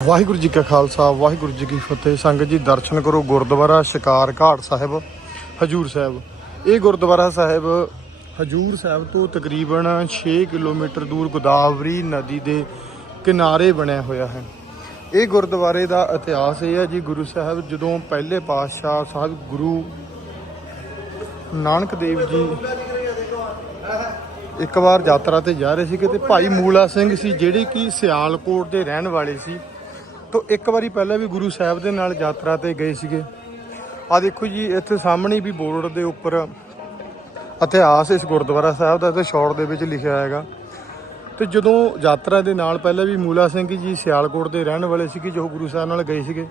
ਵਾਹਿਗੁਰੂ ਜੀ ਕਾ ਖਾਲਸਾ, ਵਾਹਿਗੁਰੂ ਜੀ ਕੀ ਫਤਿਹ। ਸੰਗਤ ਜੀ, ਦਰਸ਼ਨ ਕਰੋ ਗੁਰਦੁਆਰਾ ਸ਼ਿਕਾਰ ਘਾਟ ਸਾਹਿਬ, ਹਜੂਰ ਸਾਹਿਬ। ਇਹ ਗੁਰਦੁਆਰਾ ਸਾਹਿਬ ਹਜੂਰ ਸਾਹਿਬ ਤੋਂ ਤਕਰੀਬਨ 6 ਕਿਲੋਮੀਟਰ ਦੂਰ ਗੋਦਾਵਰੀ ਨਦੀ ਦੇ ਕਿਨਾਰੇ ਬਣਿਆ ਹੋਇਆ ਹੈ। ਇਹ ਗੁਰਦੁਆਰੇ ਦਾ ਇਤਿਹਾਸ ਇਹ ਹੈ ਜੀ, ਗੁਰੂ ਸਾਹਿਬ ਜਦੋਂ ਪਹਿਲੇ ਪਾਤਸ਼ਾਹ ਸਾਹਿਬ ਗੁਰੂ ਨਾਨਕ ਦੇਵ ਜੀ ਇੱਕ ਵਾਰ ਯਾਤਰਾ ਤੇ ਜਾ ਰਹੇ ਸੀ ਤੇ ਭਾਈ ਮੂਲਾ ਸਿੰਘ ਸੀ, ਜਿਹੜੇ ਕਿ ਸਿਆਲਕੋਟ ਦੇ ਰਹਿਣ ਵਾਲੇ ਸੀ। ਤੋਂ ਇੱਕ ਵਾਰੀ ਪਹਿਲਾਂ ਵੀ ਗੁਰੂ ਸਾਹਿਬ ਦੇ ਨਾਲ ਯਾਤਰਾ ਤੇ ਗਏ ਸੀਗੇ। ਆ ਦੇਖੋ ਜੀ, ਇੱਥੇ ਸਾਹਮਣੇ ਵੀ ਬੋਰਡ ਦੇ ਉੱਪਰ ਇਤਿਹਾਸ ਇਸ ਗੁਰਦੁਆਰਾ ਸਾਹਿਬ ਦਾ ਤੇ ਸ਼ਾਰਟ ਦੇ ਵਿੱਚ ਲਿਖਿਆ ਹੈਗਾ। ਤੇ ਜਦੋਂ ਯਾਤਰਾ ਦੇ ਨਾਲ ਪਹਿਲਾਂ ਵੀ ਮੂਲਾ ਸਿੰਘ ਜੀ ਸਿਆਲਕੋਟ ਦੇ ਰਹਿਣ ਵਾਲੇ ਸੀਗੇ, ਜੋ ਗੁਰੂ ਸਾਹਿਬ ਨਾਲ ਗਏ ਸੀਗੇ।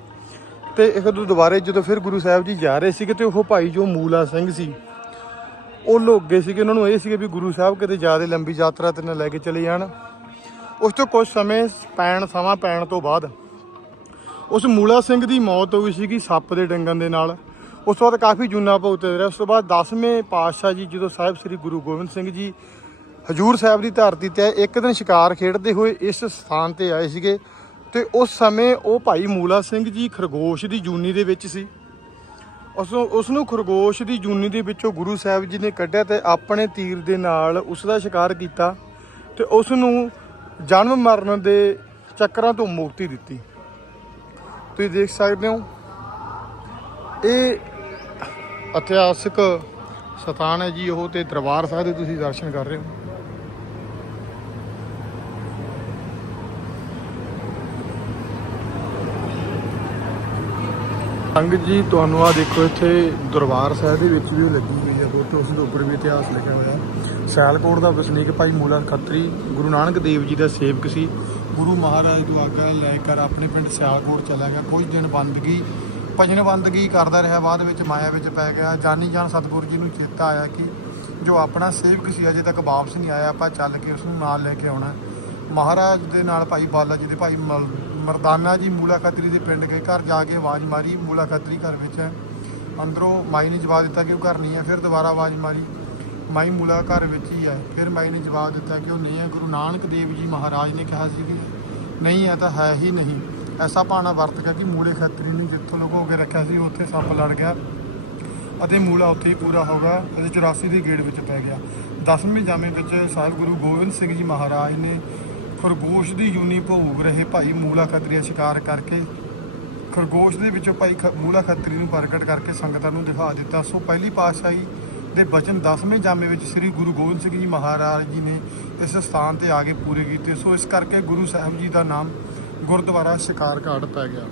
ਤੇ ਇੱਕ ਦੋ ਦੁਬਾਰੇ ਜਦੋਂ ਫਿਰ ਗੁਰੂ ਸਾਹਿਬ ਜੀ ਜਾ ਰਹੇ ਸੀਗੇ ਤੇ ਉਹ ਭਾਈ ਜੋ ਮੂਲਾ ਸਿੰਘ ਸੀ, ਉਹ ਲੋਕ ਗਏ ਸੀਗੇ। ਉਹਨਾਂ ਨੂੰ ਇਹ ਸੀਗੇ ਵੀ ਗੁਰੂ ਸਾਹਿਬ ਕਿਤੇ ਜ਼ਿਆਦਾ ਲੰਬੀ ਯਾਤਰਾ ਤੇ ਨਾ ਲੈ ਕੇ ਚਲੇ ਜਾਣ। ਉਸ ਤੋਂ ਕੁਝ ਸਮੇਂ ਪੈਣ, ਸਮਾਂ ਪੈਣ ਤੋਂ ਬਾਅਦ ਉਸ ਮੂਲਾ ਸਿੰਘ ਦੀ ਮੌਤ ਹੋ ਗਈ ਸੀਗੀ ਸੱਪ ਦੇ ਡੰਗਣ ਦੇ ਨਾਲ। ਉਸ ਤੋਂ ਬਾਅਦ ਕਾਫੀ ਜੂਨਾ ਭੁਗਤਦੇ ਰਹੇ। ਉਸ ਤੋਂ ਬਾਅਦ 10ਵੇਂ ਪਾਤਸ਼ਾਹ ਜੀ ਜਦੋਂ ਸਾਹਿਬ ਸ੍ਰੀ ਗੁਰੂ ਗੋਬਿੰਦ ਸਿੰਘ ਜੀ ਹਜੂਰ ਸਾਹਿਬ ਦੀ ਧਰਤੀ ਤੇ ਇੱਕ ਦਿਨ ਸ਼ਿਕਾਰ ਖੇਡਦੇ ਹੋਏ ਇਸ ਸਥਾਨ ਤੇ ਆਏ ਸੀਗੇ ਤੇ ਉਸ ਸਮੇਂ ਉਹ ਭਾਈ ਮੂਲਾ ਸਿੰਘ ਜੀ ਖਰਗੋਸ਼ ਦੀ ਜੂਨੀ ਦੇ ਵਿੱਚ ਸੀ। ਉਸ ਉਸ ਨੂੰ ਖਰਗੋਸ਼ ਦੀ ਜੂਨੀ ਦੇ ਵਿੱਚੋਂ ਗੁਰੂ ਸਾਹਿਬ ਜੀ ਨੇ ਕੱਢਿਆ ਤੇ ਆਪਣੇ ਤੀਰ ਦੇ ਨਾਲ ਉਸ ਦਾ ਸ਼ਿਕਾਰ ਕੀਤਾ ਤੇ ਉਸ ਨੂੰ ਜਨਮ ਮਰਨ ਦੇ ਚੱਕਰਾਂ ਤੋਂ ਮੁਕਤੀ ਦਿੱਤੀ। ਤੁਸੀਂ ਦੇਖ ਸਕਦੇ ਹੋ। ਇਹ ਇਤਿਹਾਸਿਕ ਸਥਾਨ ਹੈ ਜੀ, ਉਹ ਤੇ ਦਰਬਾਰ ਸਾਹਿਬ ਦੇ ਤੁਸੀਂ ਦਰਸ਼ਨ ਕਰ ਰਹੇ ਹੋ। ਸੰਗਤ ਜੀ, ਤੁਹਾਨੂੰ ਆ ਦੇਖੋ, ਇੱਥੇ ਦਰਬਾਰ ਸਾਹਿਬ ਦੇ ਵਿੱਚ ਵੀ ਲੱਗੀ ਹੋਈ ਹੈ ਫੋਟੋ ਉਸ ਦੇ ਉੱਪਰ ਵੀ ਇਤਿਹਾਸ ਲਿਖਿਆ ਹੋਇਆ ਸੈਲਕੋਟ ਦਾ ਵਸਨੀਕ ਭਾਈ ਮੂਲਾ ਖੱਤਰੀ, ਗੁਰੂ ਨਾਨਕ ਦੇਵ ਜੀ ਦਾ ਸੇਵਕ ਸੀ। ਗੁਰੂ ਮਹਾਰਾਜ ਤੋਂ ਆਗਿਆ ਲੈ ਕੇ ਆਪਣੇ ਪਿੰਡ ਸਿਆਲਕੋਟ ਚਲਾ ਗਿਆ। ਕੁਝ ਦਿਨ ਬੰਦਗੀ, ਭਜਨ ਬੰਦਗੀ ਕਰਦਾ ਰਿਹਾ। ਬਾਅਦ ਵਿੱਚ ਮਾਇਆ ਵਿੱਚ ਪੈ ਗਿਆ। ਜਾਨੀ ਜਾਨ ਸਤਿਗੁਰੂ ਜੀ ਨੂੰ ਚੇਤਾ ਆਇਆ ਕਿ ਜੋ ਆਪਣਾ ਸੇਵਕ ਸੀ, ਅਜੇ ਤੱਕ ਵਾਪਸ ਨਹੀਂ ਆਇਆ। ਆਪਾਂ ਚੱਲ ਕੇ ਉਸ ਨੂੰ ਨਾਲ ਲੈ ਕੇ ਆਉਣਾ। ਮਹਾਰਾਜ ਦੇ ਨਾਲ ਭਾਈ ਬਾਲਾ ਜੀ ਦੇ ਭਾਈ ਮਲ- ਮਰਦਾਨਾ ਜੀ ਮੂਲਾ ਖੱਤਰੀ ਦੇ ਪਿੰਡ ਗਏ। ਘਰ ਜਾ ਕੇ ਆਵਾਜ਼ ਮਾਰੀ। ਮੂਲਾ ਖੱਤਰੀ ਘਰ ਵਿੱਚ ਹੈ ਅੰਦਰੋਂ ਮਾਈ ਨੇ ਜਵਾਬ ਦਿੱਤਾ ਕਿ ਉਹ ਘਰ ਨਹੀਂ ਹੈ। ਫਿਰ ਦੁਬਾਰਾ ਆਵਾਜ਼ ਮਾਰੀ। ਮਾਈ ਮੂਲਾ ਘਰ ਵਿੱਚ ਹੀ ਹੈ। ਫਿਰ ਮਾਈ ਨੇ ਜਵਾਬ ਦਿੱਤਾ ਕਿ ਉਹ ਨਹੀਂ ਹੈ, ਗੁਰੂ ਨਾਨਕ ਦੇਵ ਜੀ ਮਹਾਰਾਜ ਨੇ ਕਿਹਾ ਸੀ ਕਿ ਨਹੀਂ ਹੈ ਤਾਂ ਹੈ ਹੀ ਨਹੀਂ। ਐਸਾ ਪਾਣਾ ਵਰਤ ਗਿਆ ਕਿ ਮੂਲੇ ਖੱਤਰੀ ਨੂੰ ਜਿੱਥੋਂ ਲੁਕੋ ਕੇ ਰੱਖਿਆ ਸੀ, ਉੱਥੇ ਸੱਪ ਲੜ ਗਿਆ ਅਤੇ ਮੂਲਾ ਉੱਥੇ ਹੀ ਪੂਰਾ ਹੋ ਗਿਆ ਅਤੇ 84 ਦੀ ਗੇੜ ਵਿੱਚ ਪੈ ਗਿਆ। 10ਵੇਂ ਜਾਮੇ ਵਿੱਚ ਸਾਹਿਬ ਗੁਰੂ ਗੋਬਿੰਦ ਸਿੰਘ ਜੀ ਮਹਾਰਾਜ ਨੇ ਖਰਗੋਸ਼ ਦੀ ਯੂਨੀ ਭੋਗ ਰਹੇ ਭਾਈ ਮੂਲਾ ਖੱਤਰੀ ਦਾ ਸ਼ਿਕਾਰ ਕਰਕੇ ਖਰਗੋਸ਼ ਦੇ ਵਿੱਚੋਂ ਭਾਈ ਖ- ਮੂਲਾ ਖੱਤਰੀ ਨੂੰ ਪ੍ਰਗਟ ਕਰਕੇ ਸੰਗਤਾਂ ਨੂੰ ਦਿਖਾ ਦਿੱਤਾ। ਸੋ ਪਹਿਲੀ ਪਾਤਸ਼ਾਹੀ ਦੇ ਬਚਨ 10ਵੇਂ ਜਾਮੇ ਵਿੱਚ ਸ੍ਰੀ ਗੁਰੂ ਗੋਬਿੰਦ ਸਿੰਘ ਜੀ ਮਹਾਰਾਜ ਜੀ ਨੇ ਇਸ ਸਥਾਨ ਤੇ ਆ ਕੇ ਪੂਰੇ ਕੀਤੇ। ਸੋ ਇਸ ਕਰਕੇ ਗੁਰੂ ਸਾਹਿਬ ਜੀ ਦਾ ਨਾਮ ਗੁਰਦੁਆਰਾ ਸ਼ਿਕਾਰ ਘਾਟ ਪੈ ਗਿਆ।